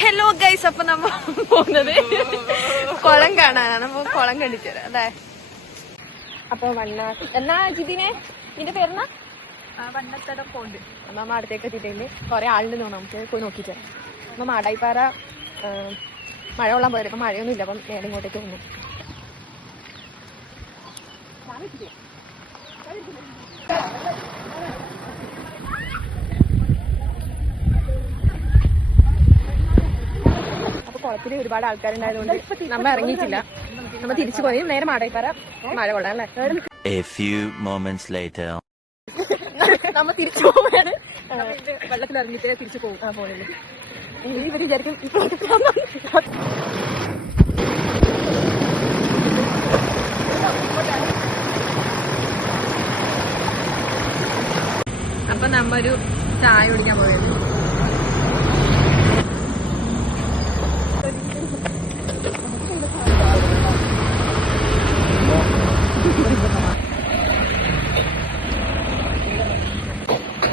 Hello guys, അപ്പൊ നമ്മ പോകുന്നത് കുളം കാണാനാണ്. അപ്പൊ കുളം കണ്ടിട്ട് തരാം അല്ലേ. അപ്പൊ എന്നാ ജിതിനെ ഇതിന്റെ പേരെന്നാ വണ്ണത്തട പോണ്ട്. നമ്മ അടുത്തേക്ക് എത്തിയിട്ടുണ്ട്. കുറെ ആളുണ്ട് തോന്നുന്നു. നമുക്ക് പോയി നോക്കിട്ട് വരാം. അപ്പൊ മാടായിപ്പാറ മഴ കൊള്ളാൻ പോയത്. ഇപ്പൊ മഴയൊന്നും ഇല്ല. അപ്പം നേരെ ഇങ്ങോട്ടേക്ക് വന്നു. അപ്പൊ കുളത്തിൽ ഒരുപാട് ആൾക്കാരുണ്ടായതുകൊണ്ട് നമ്മ ഇറങ്ങിയിട്ടില്ല. നമ്മ തിരിച്ചു പോയി നേരെ മാടായിപ്പാറ മഴ കൊള്ളാം അല്ലേ. നമ്മ തിരിച്ചു പോവാണ്. വെള്ളത്തിൽ ഇറങ്ങിയിട്ട് തിരിച്ചു പോകും. പോകുന്നില്ല. ഇവര് വിചാരിക്കും അപ്പൊ നമ്മ ഒരു ചായ കുടിക്കാൻ പോയത്.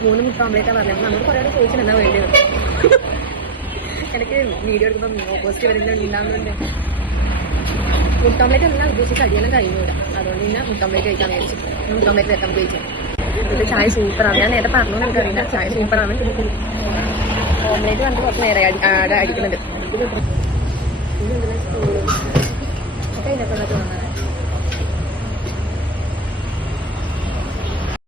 മൂന്ന് മുട്ട ഓംലേറ്റാ പറഞ്ഞത്. നമ്മൾ കുറെ ചോദിക്കണം എന്താ വേണ്ടത്. എനിക്ക് വീഡിയോ എടുക്കുമ്പോൾ ഓപ്പോസിറ്റ് വരുന്നുണ്ടാവുന്നുണ്ട്. മുട്ട ഓംലേറ്റ് എല്ലാം ഉദ്ദേശിച്ച് കടിയെല്ലാം കഴിഞ്ഞൂല. അതുകൊണ്ട് പിന്നെ മുട്ട ഓംലേറ്റ് കഴിക്കാൻ വിചാരിച്ചു. മുട്ട ഓംലേറ്റ് വെക്കാൻ കഴിക്കാം. ഇത് ചായ സൂപ്പറാണ്. ഞാൻ നേരത്തെ പറഞ്ഞു എനിക്കറിയില്ല. ചായ സൂപ്പറാണ്. ഓംലേറ്റ് കണ്ട് കുറച്ച് നേരെ അടിക്കുന്നുണ്ട്. ഒക്കെ ഇതിനൊക്കെ തോന്നുന്നത്